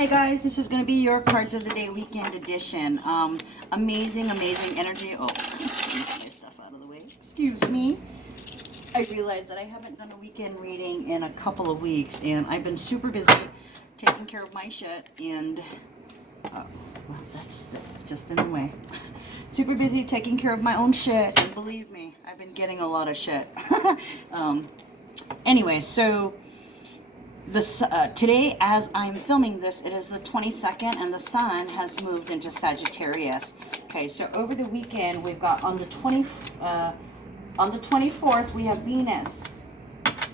Hey guys, this is going to be your Cards of the Day weekend edition. Amazing energy. Oh, get my stuff out of the way. Excuse me. I realized that I haven't done a weekend reading in a couple of weeks, and I've been super busy taking care of my shit, and well, that's just in the way. Super busy taking care of my own shit, and believe me, I've been getting a lot of shit. Anyway, so today, as I'm filming this, it is the 22nd, and the sun has moved into Sagittarius. Okay, so over the weekend, we've got on the 24th, we have Venus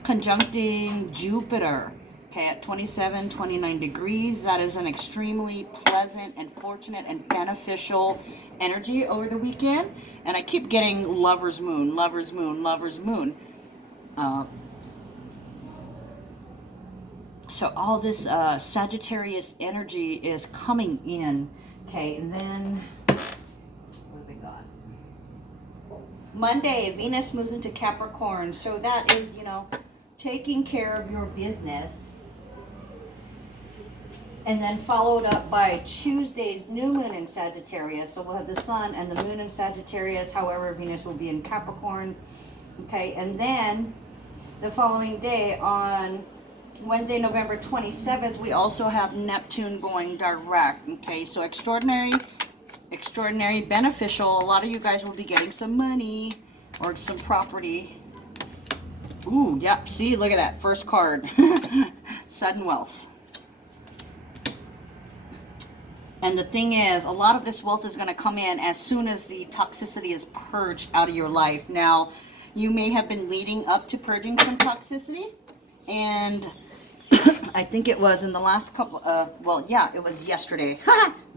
conjuncting Jupiter. Okay, at 29 degrees. That is an extremely pleasant and fortunate and beneficial energy over the weekend. And I keep getting Lover's Moon, Lover's Moon, Lover's Moon. So all this Sagittarius energy is coming in. Okay, and then what have we got? Monday, Venus moves into Capricorn. So that is, you know, taking care of your business. And then followed up by Tuesday's new moon in Sagittarius. So we'll have the sun and the moon in Sagittarius. However, Venus will be in Capricorn. Okay, and then the following day on Wednesday, November 27th, we also have Neptune going direct. Okay, so extraordinary, beneficial. A lot of you guys will be getting some money or some property. Ooh, yep, see, look at that, first card. Sudden wealth. And the thing is, a lot of this wealth is going to come in as soon as the toxicity is purged out of your life. Now, you may have been leading up to purging some toxicity, and I think it was in the last couple, well, yeah, it was yesterday.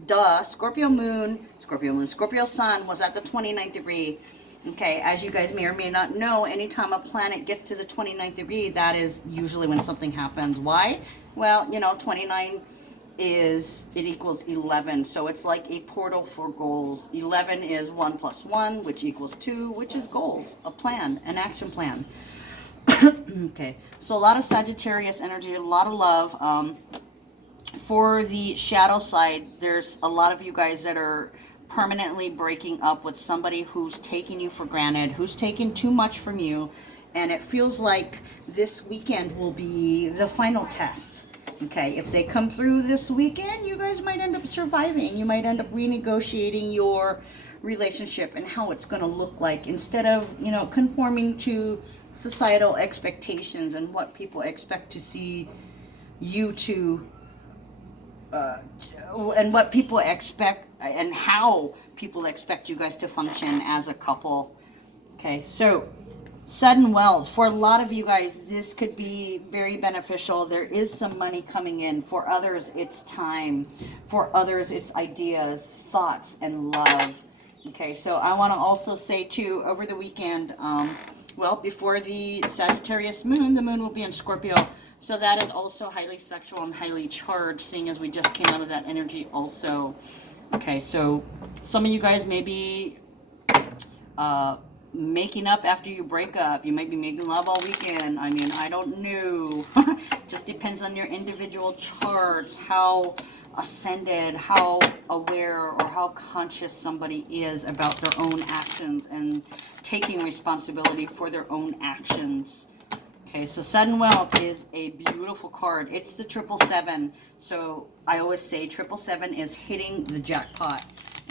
Duh, Scorpio moon, Scorpio sun was at the 29th degree. Okay, as you guys may or may not know, anytime a planet gets to the 29th degree, that is usually when something happens. Why? Well, you know, 29 equals 11, so it's like a portal for goals. 11 is 1 plus 1, which equals 2, which is goals, a plan, an action plan. Okay, so a lot of Sagittarius energy, a lot of love. For the shadow side, there's a lot of you guys that are permanently breaking up with somebody who's taking you for granted, who's taking too much from you, and it feels like this weekend will be the final test. Okay, if they come through this weekend, you guys might end up surviving. You might end up renegotiating your relationship and how it's going to look like, instead of, you know, conforming to societal expectations and what people expect to see you to, and what people expect and how people expect you guys to function as a couple. Okay, so sudden wealth. For a lot of you guys, this could be very beneficial. There is some money coming in. For others, it's time. For others, it's ideas, thoughts, and love. Okay, so I want to also say too, over the weekend, well, before the Sagittarius moon, the moon will be in Scorpio. So that is also highly sexual and highly charged, seeing as we just came out of that energy also. Okay, so some of you guys may be making up after you break up. You might be making love all weekend. I mean, I don't know. Just depends on your individual charts, how ascended, how aware, or how conscious somebody is about their own actions and taking responsibility for their own actions. Okay, so sudden wealth is a beautiful card. It's the 777. So I always say 777 is hitting the jackpot.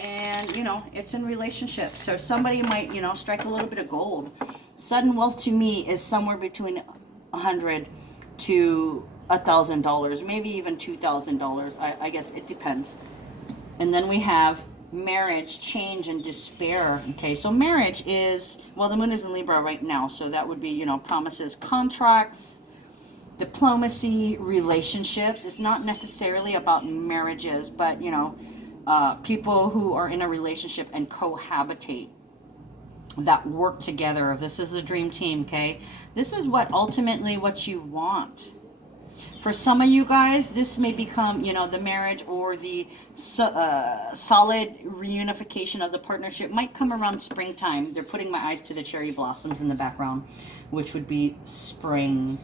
And, you know, it's in relationships. So somebody might, you know, strike a little bit of gold. Sudden wealth to me is somewhere between $100 to $1,000, maybe even $2,000. I guess it depends. And then we have marriage, change, and despair. Okay, so marriage is, well, the moon is in Libra right now. So that would be, you know, promises, contracts, diplomacy, relationships. It's not necessarily about marriages, but, you know, people who are in a relationship and cohabitate, that work together. This is the dream team, okay? This is what ultimately what you want. For some of you guys, this may become, you know, the marriage or the solid reunification of the partnership might come around springtime. They're putting my eyes to the cherry blossoms in the background, which would be spring.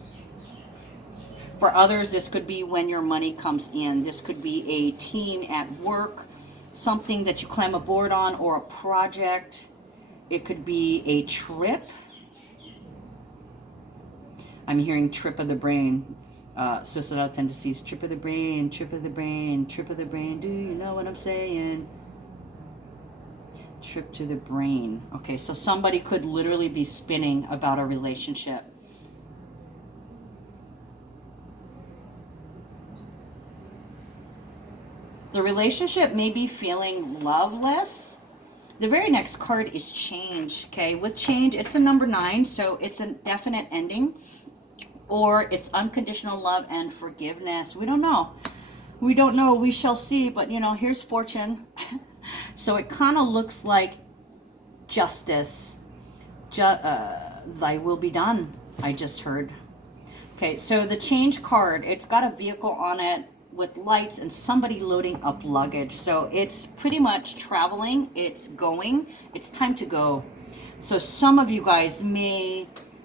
For others, this could be when your money comes in. This could be a team at work, something that you climb aboard on, or a project. It could be a trip. I'm hearing trip of the brain. Suicidal tendencies, trip of the brain, trip of the brain, trip of the brain. Do you know what I'm saying? Trip to the brain. Okay, so somebody could literally be spinning about a relationship. The relationship may be feeling loveless. The very next card is change. Okay, with change, it's a number 9, so it's a definite ending, or it's unconditional love and forgiveness. We don't know. We don't know. We shall see. But you know, here's fortune. So it kind of looks like justice. Thy will be done, I just heard. Okay, so the change card, it's got a vehicle on it with lights and somebody loading up luggage. So it's pretty much traveling. It's going. It's time to go. So some of you guys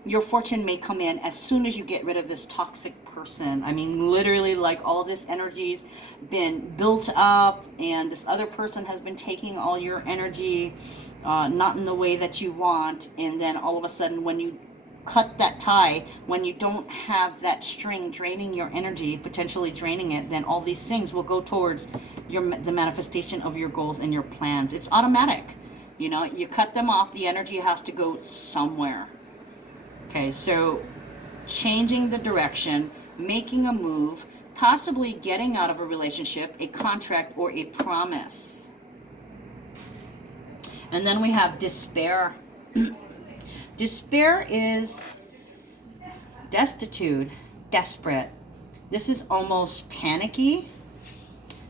your fortune may come in as soon as you get rid of this toxic person. I mean, literally, like, all this energy's been built up and this other person has been taking all your energy, not in the way that you want. And then all of a sudden, when you cut that tie, when you don't have that string draining your energy, potentially draining it, then all these things will go towards the manifestation of your goals and your plans. It's automatic. You know, you cut them off, the energy has to go somewhere. Okay, so changing the direction, making a move, possibly getting out of a relationship, a contract, or a promise. And then we have despair. Despair is destitute, desperate. This is almost panicky.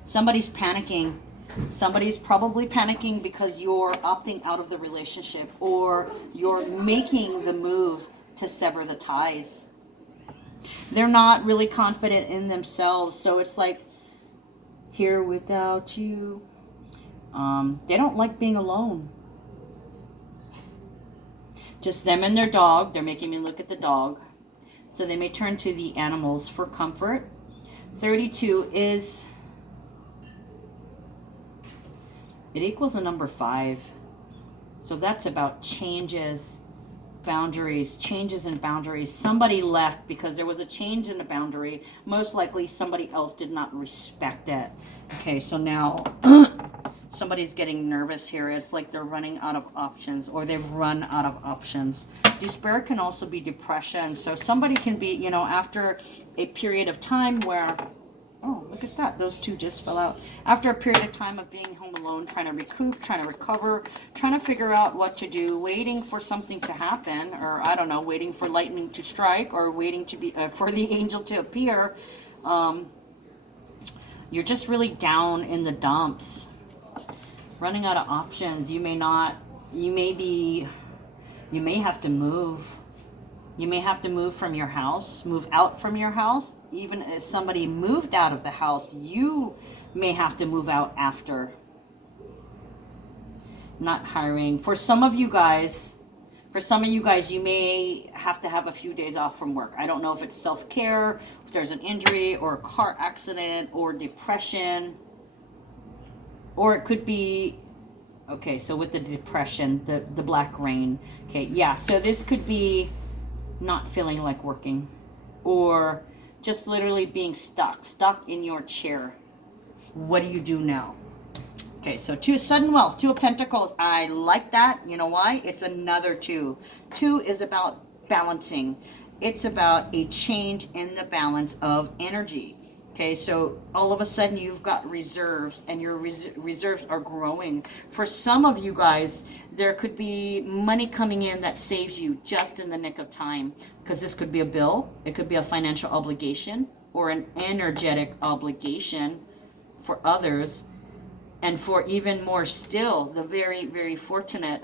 Somebody's panicking. Somebody's probably panicking because you're opting out of the relationship, or you're making the move to sever the ties. They're not really confident in themselves, so it's like, here without you. They don't like being alone. Just them and their dog. They're making me look at the dog. So they may turn to the animals for comfort. 32 is, it equals a number 5. So that's about changes, boundaries, changes and boundaries. Somebody left because there was a change in the boundary. Most likely somebody else did not respect it. Okay, so now somebody's getting nervous here. It's like they're running out of options, or they've run out of options. Despair can also be depression. So somebody can be, you know, after a period of time where, oh, look at that. Those two just fell out. After a period of time of being home alone, trying to recoup, trying to recover, trying to figure out what to do, waiting for something to happen, or I don't know, waiting for lightning to strike, or waiting to be for the angel to appear. You're just really down in the dumps, running out of options. You may have to move. You may have to move from your house, move out from your house. Even if somebody moved out of the house, you may have to move out after. Not hiring. For some of you guys, you may have to have a few days off from work. I don't know if it's self-care, if there's an injury or a car accident or depression. Or it could be, okay, so with the depression, the black rain. Okay, yeah, so this could be not feeling like working, or just literally being stuck in your chair. What do you do now? Okay, so 2 of sudden wealth, 2 of pentacles. I like that. You know why? It's another 2. 2 is about balancing. It's about a change in the balance of energy. Okay, so all of a sudden you've got reserves, and your reserves are growing. For some of you guys, there could be money coming in that saves you just in the nick of time, because this could be a bill, it could be a financial obligation, or an energetic obligation for others. And for even more still, the very, very fortunate,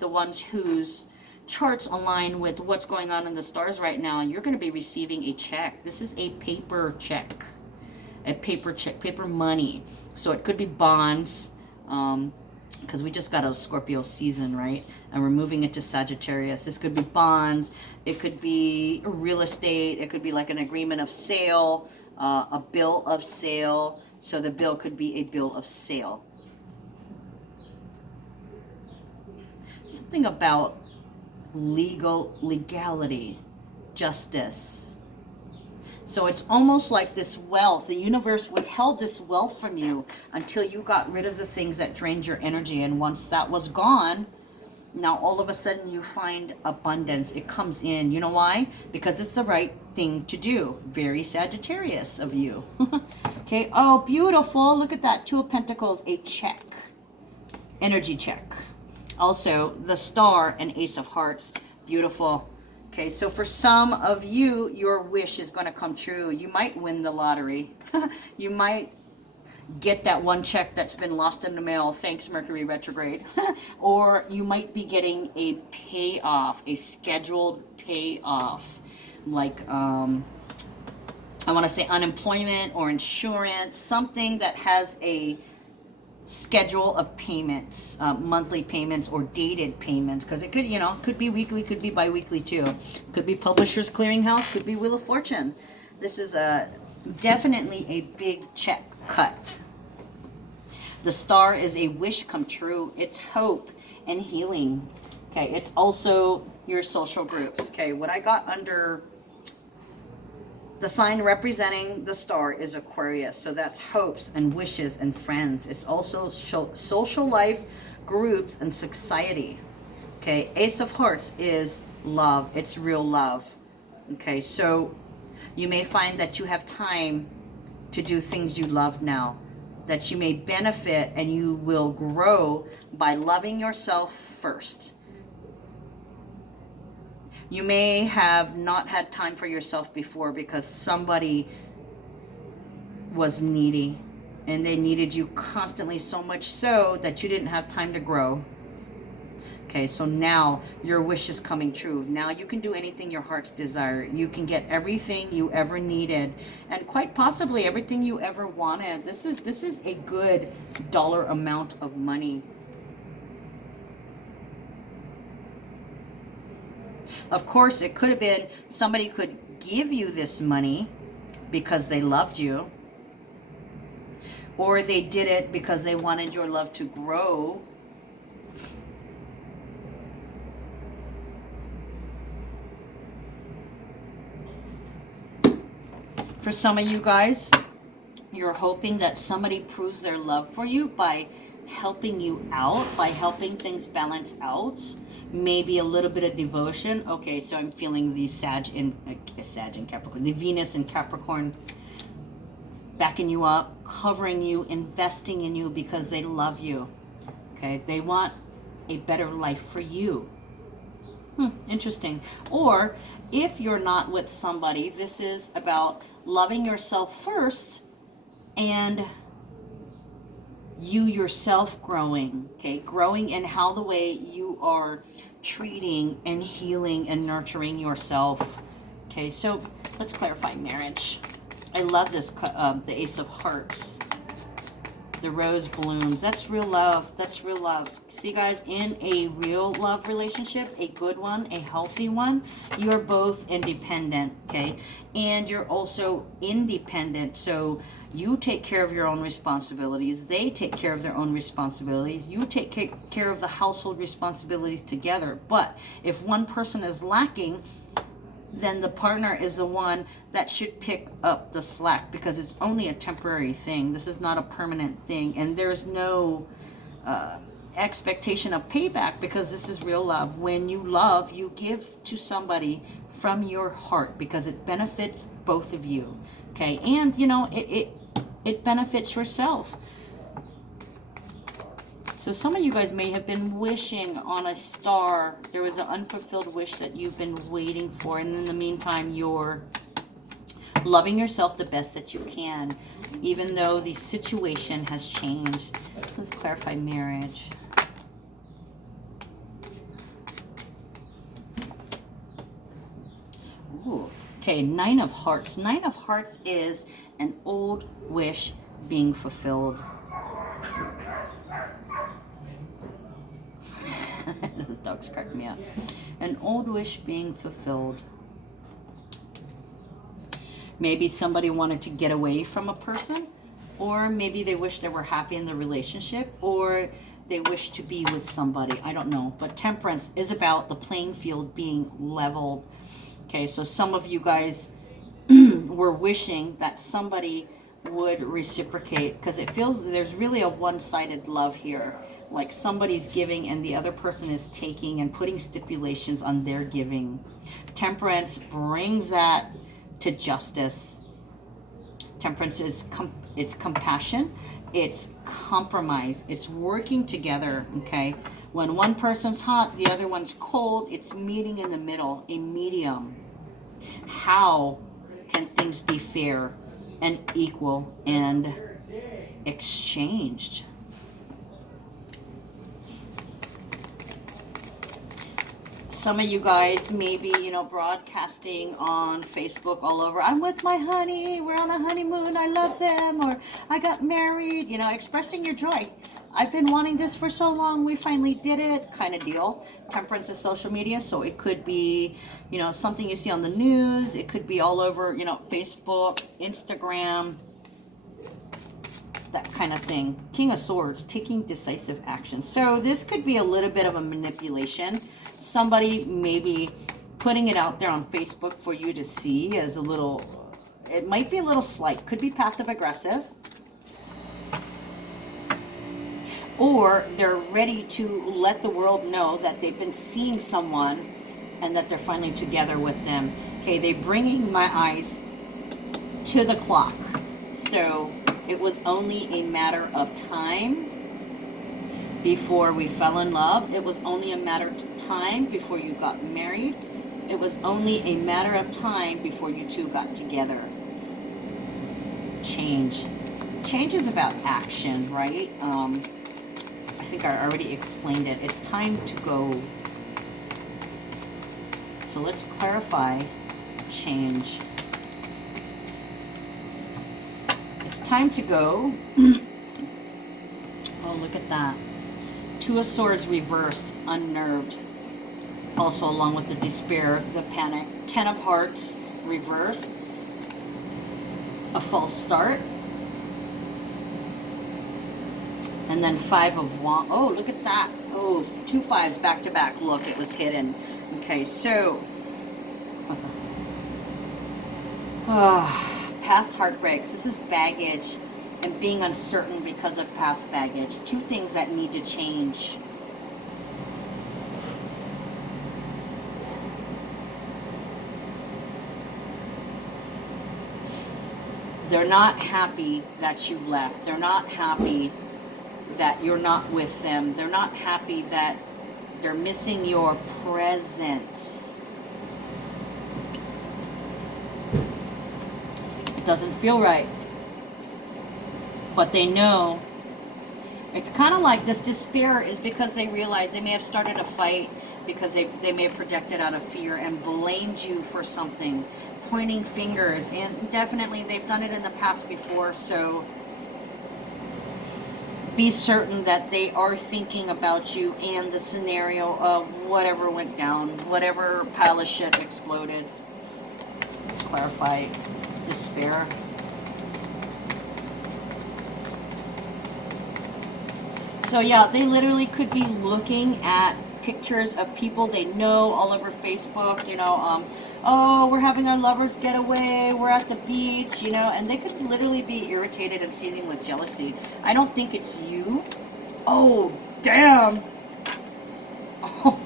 the ones whose charts align with what's going on in the stars right now, you're going to be receiving a check. This is a paper check. A paper check, paper money. So it could be bonds. because we just got a Scorpio season, right? And we're moving into Sagittarius. This could be bonds, it could be real estate, it could be like an agreement of sale, a bill of sale. So the bill could be a bill of sale. Something about legality, justice. So it's almost like this wealth. The universe withheld this wealth from you until you got rid of the things that drained your energy. And once that was gone, now all of a sudden you find abundance. It comes in. You know why? Because it's the right thing to do. Very Sagittarius of you. Okay. Oh, beautiful. Look at that. Two of Pentacles, a check. Energy check. Also, the Star and Ace of Hearts. Beautiful. Okay, so for some of you, your wish is going to come true. You might win the lottery. You might get that one check that's been lost in the mail, thanks Mercury retrograde. Or you might be getting a payoff, a scheduled payoff. Like, I want to say unemployment or insurance, something that has a schedule of payments, monthly payments or dated payments, because it could, you know, could be weekly, could be bi-weekly too. Could be Publishers Clearinghouse, could be Wheel of Fortune. This is definitely a big check cut. The Star is a wish come true. It's hope and healing. Okay, it's also your social groups. Okay, what I got under the sign representing the Star is Aquarius. So that's hopes and wishes and friends. It's also social life, groups, and society. Okay, Ace of Hearts is love. It's real love. Okay, so you may find that you have time to do things you love now, that you may benefit and you will grow by loving yourself first. You may have not had time for yourself before because somebody was needy and they needed you constantly, so much so that you didn't have time to grow. Okay, so now your wish is coming true. Now you can do anything your heart's desire. You can get everything you ever needed and quite possibly everything you ever wanted. This is a good dollar amount of money. Of course, it could have been somebody could give you this money because they loved you, or they did it because they wanted your love to grow. For some of you guys, you're hoping that somebody proves their love for you by helping you out, by helping things balance out. Maybe a little bit of devotion. Okay, so I'm feeling the Sag and Capricorn, the Venus and Capricorn backing you up, covering you, investing in you because they love you. Okay, they want a better life for you. Interesting. Or if you're not with somebody, this is about loving yourself first and you yourself growing, okay? Growing in how the way you are treating and healing and nurturing yourself. Okay, so let's clarify marriage. I love this, the Ace of Hearts. The rose blooms. That's real love. That's real love. See, guys, in a real love relationship, a good one, a healthy one, you're both independent, okay? And you're also independent. So you take care of your own responsibilities. They take care of their own responsibilities. You take care of the household responsibilities together. But if one person is lacking, then the partner is the one that should pick up the slack because it's only a temporary thing. This is not a permanent thing. And there's no expectation of payback because this is real love. When you love, you give to somebody from your heart because it benefits both of you. Okay, and you know, it benefits yourself. So some of you guys may have been wishing on a star. There was an unfulfilled wish that you've been waiting for. And in the meantime, you're loving yourself the best that you can, even though the situation has changed. Let's clarify marriage. Ooh. Okay, Nine of Hearts. Nine of Hearts is an old wish being fulfilled. Those dogs crack me up. An old wish being fulfilled. Maybe somebody wanted to get away from a person, or maybe they wish they were happy in the relationship, or they wish to be with somebody. I don't know. But temperance is about the playing field being leveled. Okay, so some of you guys were wishing that somebody would reciprocate, because it feels there's really a one-sided love here. Like somebody's giving and the other person is taking and putting stipulations on their giving. Temperance brings that to justice. Temperance is it's compassion, it's compromise, it's working together. Okay, when one person's hot, the other one's cold, it's meeting in the middle, a medium. How can things be fair and equal and exchanged? Some of you guys maybe, you know, broadcasting on Facebook all over. I'm with my honey. We're on a honeymoon. I love them. Or I got married. You know, expressing your joy. I've been wanting this for so long. We finally did it, kind of deal. Temperance is social media, so it could be, you know, something you see on the news. It could be all over, you know, Facebook, Instagram, that kind of thing. King of Swords, taking decisive action. So this could be a little bit of a manipulation. Somebody maybe putting it out there on Facebook for you to see as a little, it might be a little slight, could be passive aggressive. Or they're ready to let the world know that they've been seeing someone and that they're finally together with them. Okay, they're bringing my eyes to the clock. So it was only a matter of time before we fell in love. It was only a matter of time before you got married. It was only a matter of time before you two got together. Change. Change is about action, right? I think I already explained it. It's time to go. So let's clarify change. It's time to go. Oh, look at that. Two of Swords reversed, unnerved. Also along with the despair, the panic. Ten of Hearts reversed. A false start. And then Five of Wands. Oh, look at that. Oh, two fives back to back. Look, it was hidden. Okay, so. Past heartbreaks. This is baggage and being uncertain because of past baggage. Two things that need to change. They're not happy that you left. They're not happy that you're not with them. They're not happy that they're missing your presence. It doesn't feel right. But they know. It's kind of like this despair is because they realize they may have started a fight because they may have projected out of fear and blamed you for something, pointing fingers, and definitely they've done it in the past before. So be certain that they are thinking about you and the scenario of whatever went down, whatever pile of shit exploded. Let's clarify despair. So yeah, they literally could be looking at pictures of people they know all over Facebook, you know, oh, we're having our lovers getaway, we're at the beach, you know, and they could literally be irritated and seething with jealousy. I don't think it's you. Oh, damn. Oh,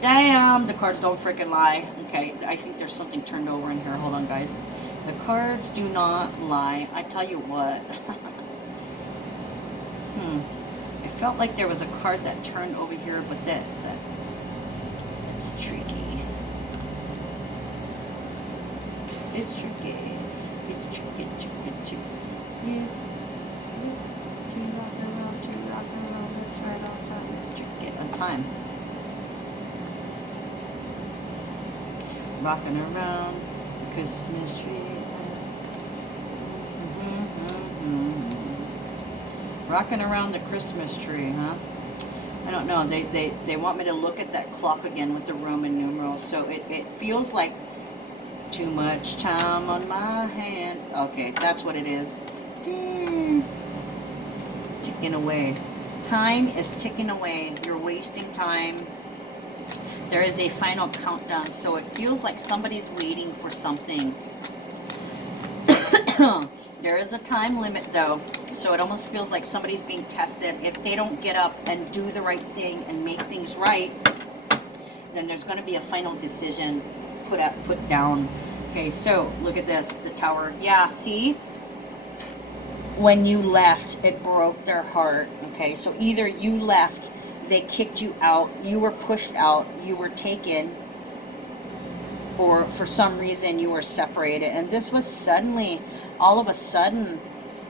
damn. The cards don't freaking lie. Okay, I think there's something turned over in here. Hold on, guys. The cards do not lie. I tell you what. I felt like there was a card that turned over here, but that's tricky. It's tricky. It's tricky. You to rock around, it's right on time. It's tricky on time. Rocking around the Christmas tree. Rocking around the Christmas tree, huh? I don't know. They want me to look at that clock again with the Roman numerals. So it feels like too much time on my hands. Okay, that's what it is. Ticking away. Time is ticking away. You're wasting time. There is a final countdown, so it feels like somebody's waiting for something. There is a time limit though, so it almost feels like somebody's being tested. If they don't get up and do the right thing and make things right, then there's going to be a final decision put down. Okay, so look at this, the Tower. Yeah, see? When you left, it broke their heart. Okay, so either you left, they kicked you out, you were pushed out, you were taken, or for some reason you were separated. And this was suddenly, all of a sudden.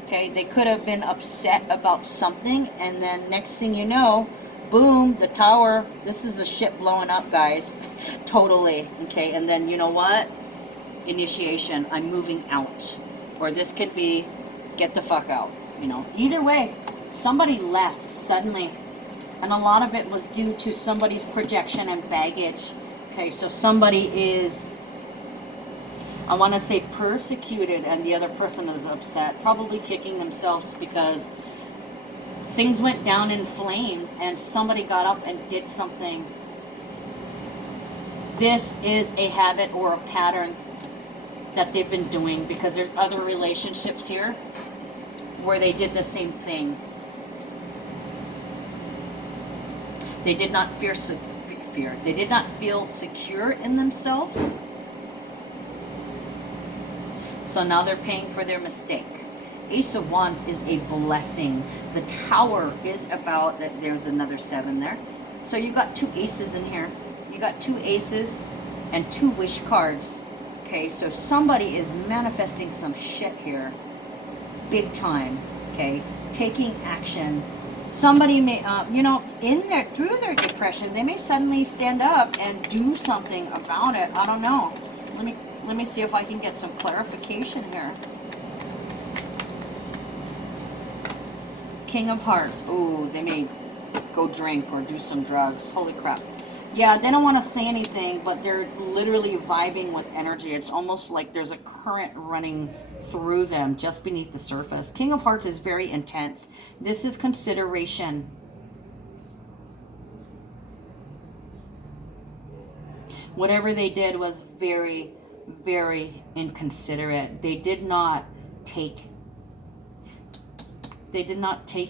Okay, they could have been upset about something, and then next thing you know, boom, the Tower. This is the ship blowing up, guys. Totally. Okay, and then you know what? Initiation. I'm moving out. Or this could be get the fuck out. You know, either way, somebody left suddenly, and a lot of it was due to somebody's projection and baggage. Okay, so somebody is, I want to say, persecuted, and the other person is upset, probably kicking themselves because things went down in flames and somebody got up and did something. This is a habit or a pattern that they've been doing, because there's other relationships here where they did the same thing. They did not fear. They did not feel secure in themselves. So now they're paying for their mistake. Ace of Wands is a blessing. The Tower is about, there's another 7 there. So you got 2 aces in here. You got 2 aces and 2 wish cards. Okay, so somebody is manifesting some shit here. Big time. Okay, taking action. Somebody may, through their depression, they may suddenly stand up and do something about it. I don't know. Let me see if I can get some clarification here. King of Hearts. Ooh, they may go drink or do some drugs. Holy crap. Yeah, they don't want to say anything, but they're literally vibing with energy. It's almost like there's a current running through them just beneath the surface. King of Hearts is very intense. This is consideration. Whatever they did was very, very inconsiderate. They did not take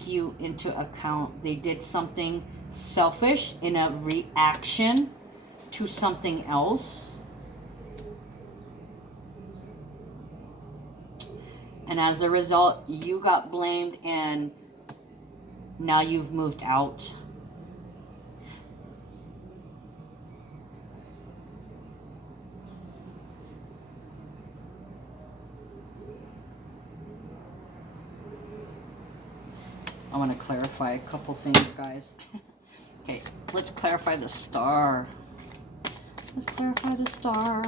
you into account. They did something selfish in a reaction to something else. And as a result, you got blamed, and now you've moved out. I want to clarify a couple things, guys. Okay, let's clarify the star. Let's clarify the star.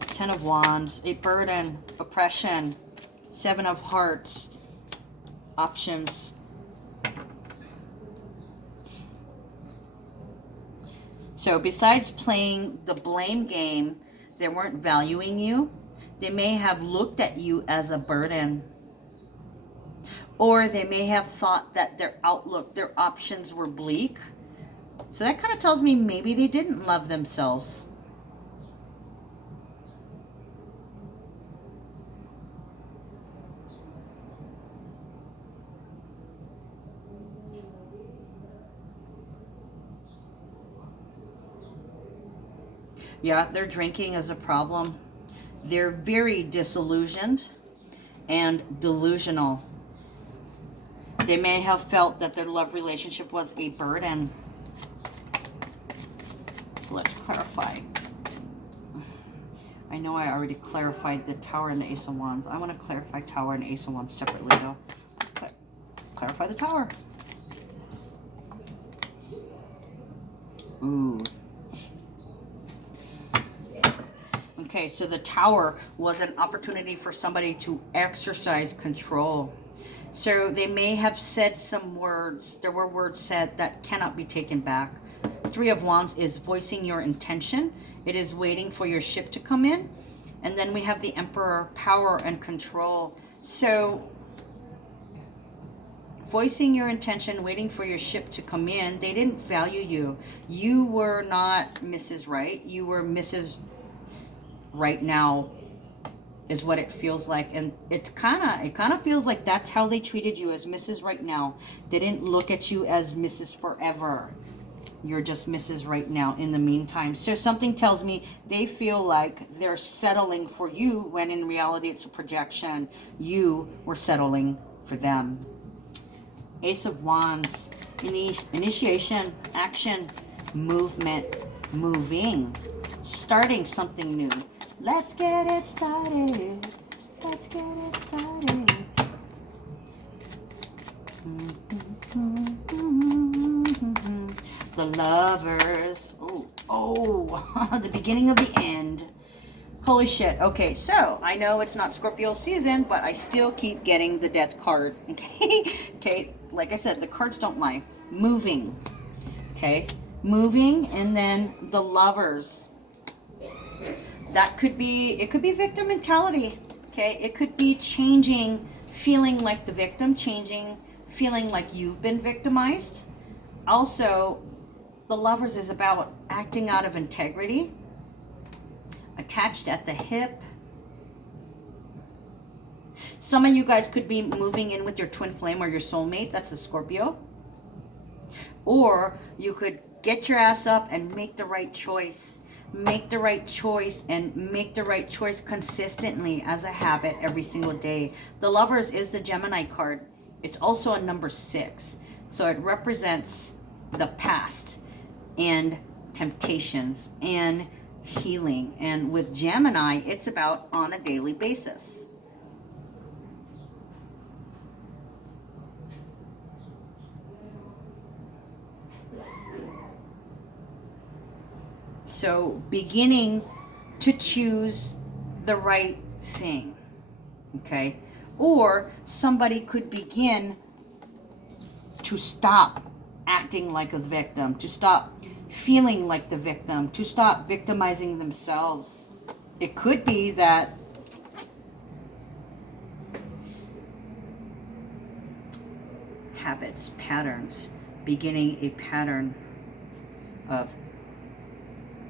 10 of Wands, a burden, oppression, 7 of Hearts, options. So besides playing the blame game, they weren't valuing you. They may have looked at you as a burden. Or they may have thought that their outlook, their options were bleak. So that kind of tells me maybe they didn't love themselves. Yeah, their drinking is a problem. They're very disillusioned and delusional. They may have felt that their love relationship was a burden. So let's clarify. I know I already clarified the Tower and the Ace of Wands. I want to clarify Tower and Ace of Wands separately, though. Let's clarify the Tower. Ooh. Okay, so the Tower was an opportunity for somebody to exercise control. So they may have said some words. There were words said that cannot be taken back. Three of Wands is voicing your intention. It is waiting for your ship to come in. And then we have the Emperor, power and control. So voicing your intention, waiting for your ship to come in. They didn't value you. You were not Mrs. Right. You were Mrs. Right now, is what it feels like. And it kind of feels like that's how they treated you, as Mrs. Right Now. They didn't look at you as Mrs. Forever. You're just Mrs. Right Now in the meantime. So something tells me they feel like they're settling for you, when in reality it's a projection. You were settling for them. Ace of Wands, initiation, action, movement, moving, starting something new. Let's get it started. Let's get it started. The Lovers. Oh, the beginning of the end. Holy shit. Okay, so I know it's not Scorpio season, but I still keep getting the Death card. Okay, okay. Like I said, the cards don't lie. Moving. Okay, moving, and then the Lovers. That could be, it could be victim mentality, okay? It could be changing, feeling like the victim, changing, feeling like you've been victimized. Also, the Lovers is about acting out of integrity, attached at the hip. Some of you guys could be moving in with your twin flame or your soulmate, that's a Scorpio. Or you could get your ass up and make the right choice. Make the right choice, and make the right choice consistently as a habit every single day. The Lovers is the Gemini card. It's also a number 6. So it represents the past and temptations and healing. And with Gemini, it's about on a daily basis. So beginning to choose the right thing, okay? Or somebody could begin to stop acting like a victim, to stop feeling like the victim, to stop victimizing themselves. It could be that habits, patterns, beginning a pattern of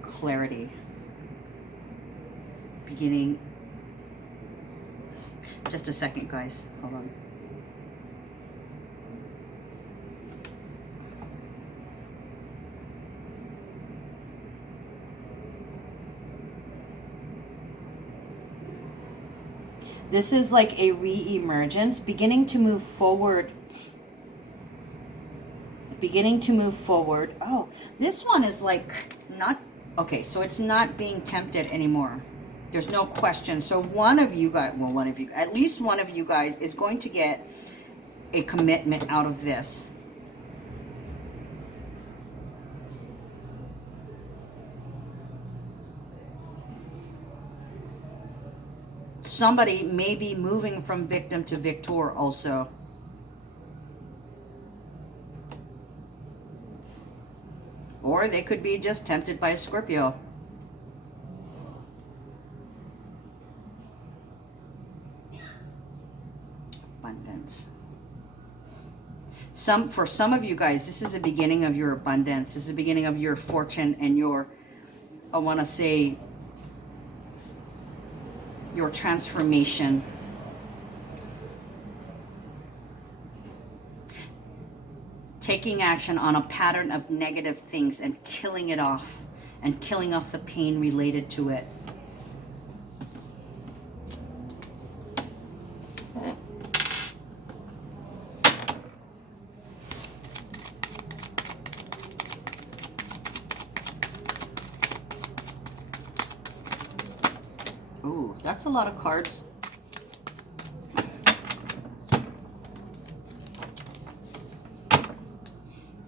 clarity, beginning. Just a second, guys, hold on. This is like a re-emergence, beginning to move forward. Beginning to move forward. Oh, this one is like not, okay, so it's not being tempted anymore. There's no question. So one of you guys, well, one of you, at least one of you guys is going to get a commitment out of this. Somebody may be moving from victim to victor also. Or they could be just tempted by a Scorpio. Abundance. For some of you guys, this is the beginning of your abundance. This is the beginning of your fortune and your, I want to say, your transformation. Taking action on a pattern of negative things and killing it off, and killing off the pain related to it. Ooh, that's a lot of cards.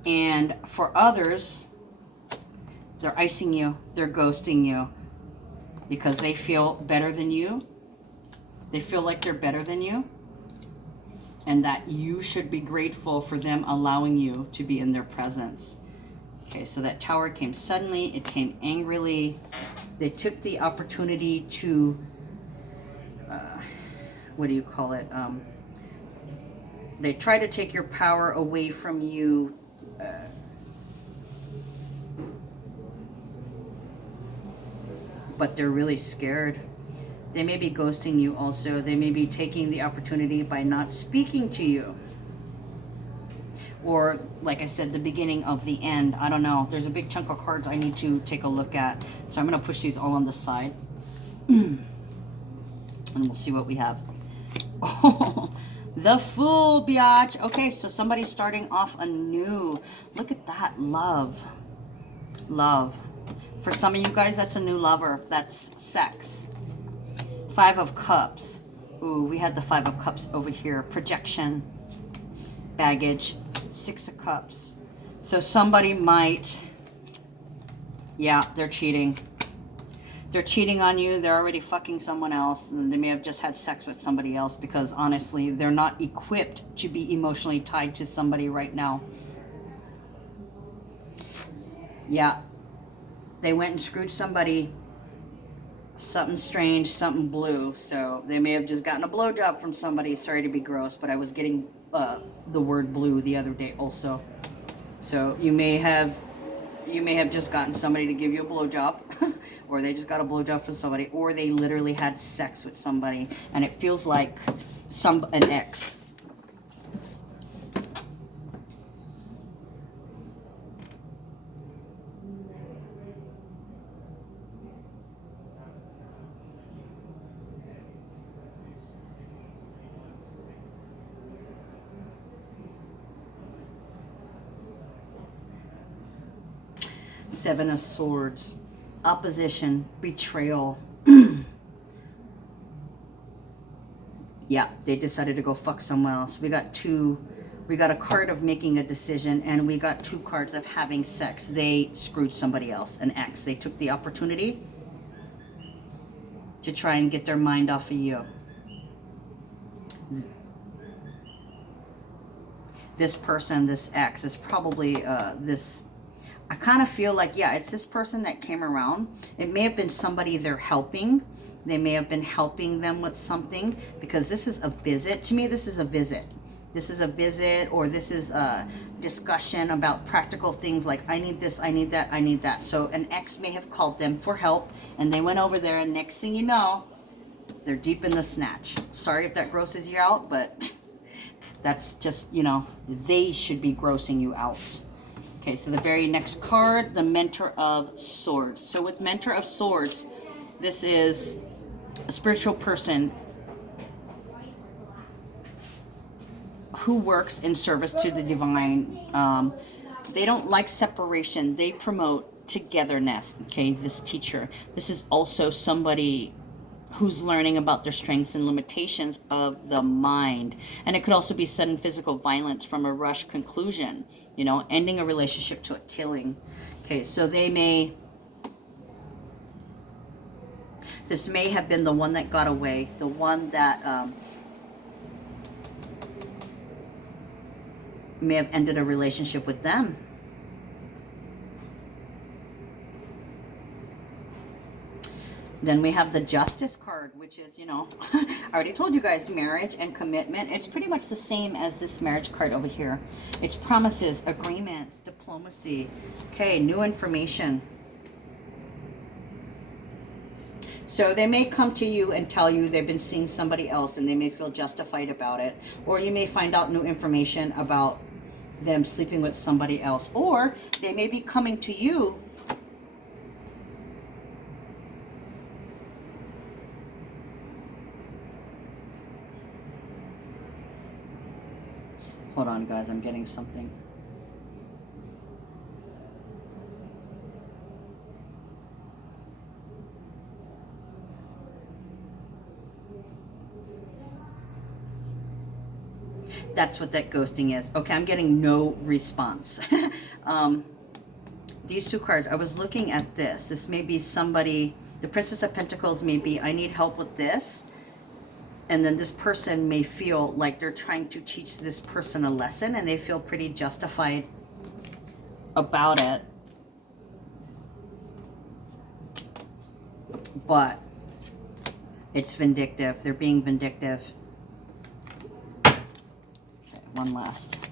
And for others, they're icing you, they're ghosting you because they feel better than you. They feel like they're better than you. and that you should be grateful for them allowing you to be in their presence. Okay, so that Tower came suddenly, it came angrily. They took the opportunity to, what do you call it? They try to take your power away from you. But they're really scared. They may be ghosting you also. They may be taking the opportunity by not speaking to you. Or, like I said, the beginning of the end. I don't know. There's a big chunk of cards I need to take a look at. So I'm going to push these all on the side. And we'll see what we have. Oh, the Fool, biatch. Okay, so somebody's starting off anew. Look at that. Love. Love. For some of you guys, that's a new lover. That's sex. 5 of Cups. Ooh, we had the 5 of Cups over here. Projection. Baggage. 6 of Cups. So somebody might... Yeah, they're cheating. They're cheating on you. They're already fucking someone else. And they may have just had sex with somebody else because, honestly, they're not equipped to be emotionally tied to somebody right now. Yeah. They went and screwed somebody, something strange, something blue. So they may have just gotten a blowjob from somebody. Sorry to be gross, but I was getting the word blue the other day also. So you may have just gotten somebody to give you a blowjob, or they just got a blowjob from somebody, or they literally had sex with somebody, and it feels like an ex. Seven of Swords, opposition, betrayal. Yeah, they decided to go fuck someone else. We got a card of making a decision, and we got 2 cards of having sex. They screwed somebody else, an ex. They took the opportunity to try and get their mind off of you. This person, this ex, is probably this... I kind of feel like, yeah, it's this person that came around. It may have been somebody they're helping. They may have been helping them with something, because this is a visit. To me, this is a visit. This is a visit, or this is a discussion about practical things like, I need this, I need that, I need that. So an ex may have called them for help, and they went over there, and next thing you know, they're deep in the snatch. Sorry if that grosses you out, but that's just, you know, they should be grossing you out. Okay, so the very next card, the Mentor of Swords. So with Mentor of Swords, this is a spiritual person who works in service to the divine. They don't like separation. They promote togetherness. Okay, this teacher. This is also somebody who's learning about their strengths and limitations of the mind. And it could also be sudden physical violence from a rushed conclusion, you know, ending a relationship to a killing. Okay, so they may... This may have been the one that got away, the one that may have ended a relationship with them. Then we have the Justice card, which is, you know, I already told you guys, marriage and commitment. It's pretty much the same as this marriage card over here. It's promises, agreements, diplomacy. Okay, new information. So they may come to you and tell you they've been seeing somebody else, and they may feel justified about it. Or you may find out new information about them sleeping with somebody else. Or they may be coming to you . Hold on, guys, I'm getting something. That's what that ghosting is. Okay, I'm getting no response. These 2 cards, I was looking at this. This may be somebody, the Princess of Pentacles may be, I need help with this. And then this person may feel like they're trying to teach this person a lesson, and they feel pretty justified about it. But it's vindictive. They're being vindictive. Okay, one last.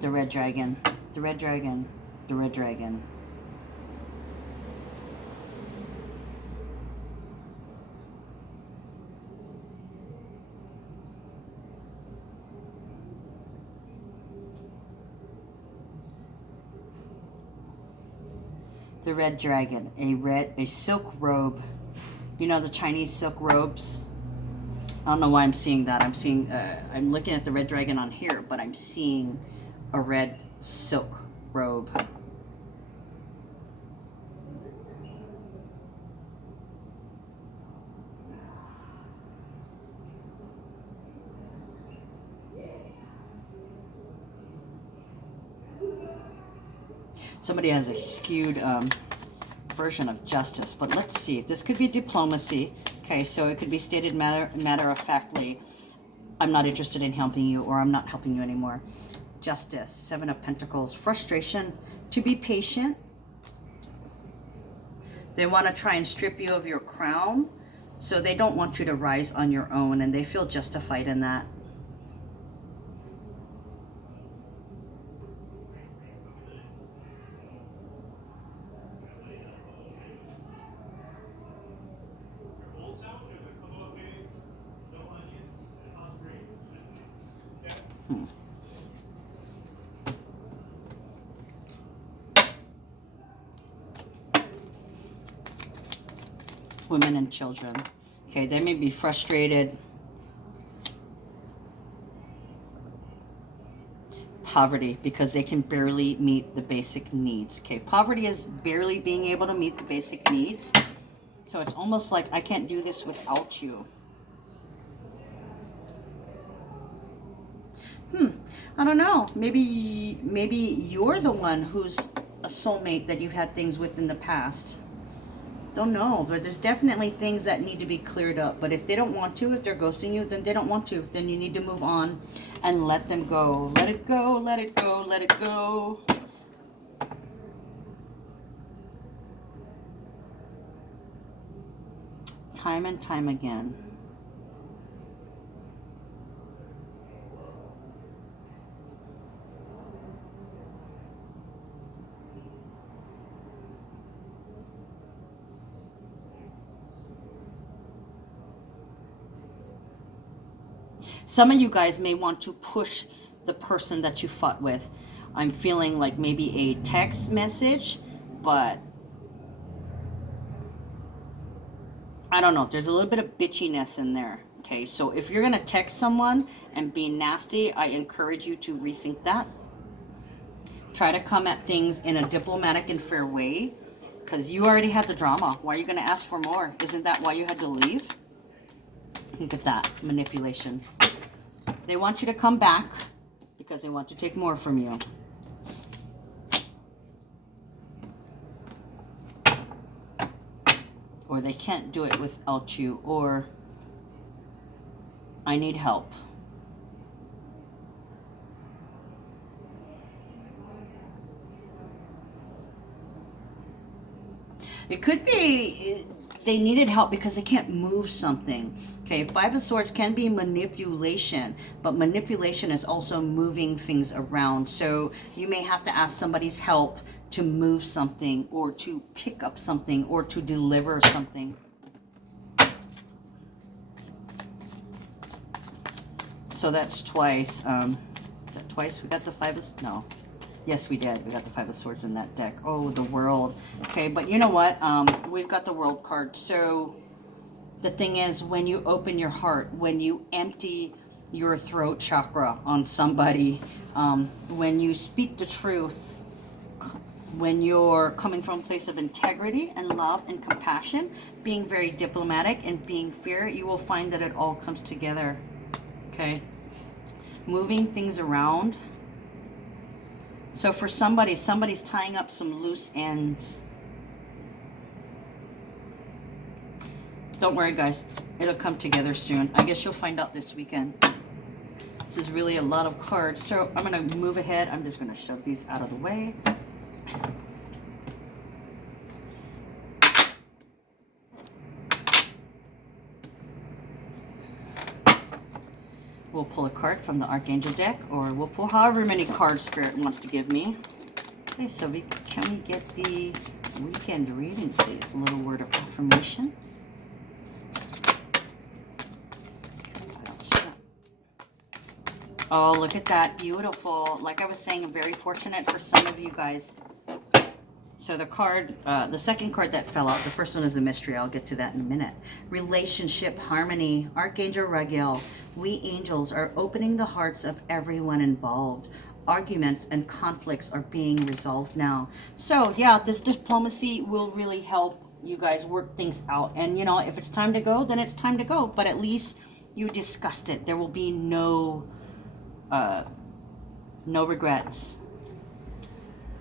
The red dragon. The red dragon. The red dragon. The red dragon, a silk robe. You know the Chinese silk robes? I don't know why I'm seeing that. I'm looking at the red dragon on here, but I'm seeing a red silk robe. Somebody has a skewed version of justice, but let's see. This could be diplomacy. Okay, so it could be stated matter-of-factly, I'm not interested in helping you, or I'm not helping you anymore. Justice, Seven of Pentacles, frustration, to be patient. They want to try and strip you of your crown, so they don't want you to rise on your own, and they feel justified in that. Women and children. Okay, they may be frustrated. Poverty, because they can barely meet the basic needs. Okay, poverty is barely being able to meet the basic needs. So it's almost like I can't do this without you. I don't know. Maybe you're the one who's a soulmate that you've had things with in the past. Don't know, but there's definitely things that need to be cleared up. But if they don't want to, if they're ghosting you, then they don't want to. Then you need to move on and let them go. Let it go, let it go, let it go. Time and time again. Some of you guys may want to push the person that you fought with. I'm feeling like maybe a text message, but I don't know. There's a little bit of bitchiness in there. Okay, so if you're going to text someone and be nasty, I encourage you to rethink that. Try to come at things in a diplomatic and fair way, because you already had the drama. Why are you going to ask for more? Isn't that why you had to leave? Look at that manipulation. They want you to come back because they want to take more from you. Or they can't do it without you, or I need help. It could be they needed help because they can't move something. Okay, Five of Swords can be manipulation, but manipulation is also moving things around. So you may have to ask somebody's help to move something, or to pick up something, or to deliver something. So that's twice. Is that twice? We got the Five of... No. Yes, we did. We got the Five of Swords in that deck. Oh, the World. Okay, but you know what? We've got the World card. So the thing is, when you open your heart, when you empty your throat chakra on somebody, when you speak the truth, when you're coming from a place of integrity and love and compassion, being very diplomatic and being fair, you will find that it all comes together. Okay? Moving things around. So for somebody's tying up some loose ends. Don't worry, guys. It'll come together soon. I guess you'll find out this weekend. This is really a lot of cards. So I'm going to move ahead. I'm just going to shove these out of the way. We'll pull a card from the Archangel deck, or we'll pull however many cards Spirit wants to give me. Okay, so can we get the weekend reading, please? A little word of affirmation. Oh, look at that. Beautiful. Like I was saying, I'm very fortunate for some of you guys. So the card, the second card that fell out, the first one is a mystery. I'll get to that in a minute. Relationship, harmony, Archangel Raguel. We angels are opening the hearts of everyone involved. Arguments and conflicts are being resolved now. So yeah, this diplomacy will really help you guys work things out. And you know, if it's time to go, then it's time to go. But at least you discussed it. There will be no regrets.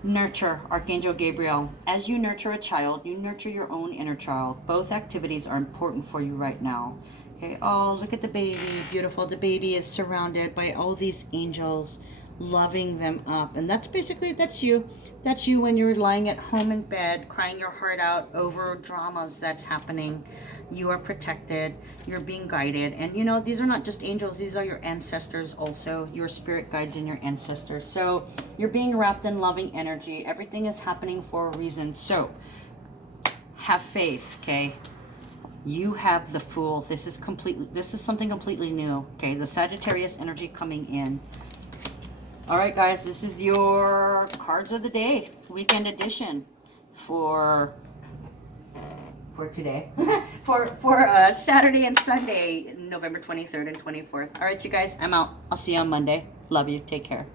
Nurture, Archangel Gabriel. As you nurture a child, you nurture your own inner child. Both activities are important for you right now. Okay, oh, look at the baby. Beautiful. The baby is surrounded by all these angels, loving them up. And that's basically, that's you. That's you when you're lying at home in bed, crying your heart out over dramas that's happening. You are protected. You're being guided. And you know, these are not just angels. These are your ancestors also. Your spirit guides and your ancestors. So you're being wrapped in loving energy. Everything is happening for a reason. So have faith, okay? You have the Fool. This is something completely new, okay? The Sagittarius energy coming in. All right, guys, this is your cards of the day, weekend edition for today, for Saturday and Sunday, November 23rd and 24th. All right, you guys, I'm out. I'll see you on Monday. Love you. Take care.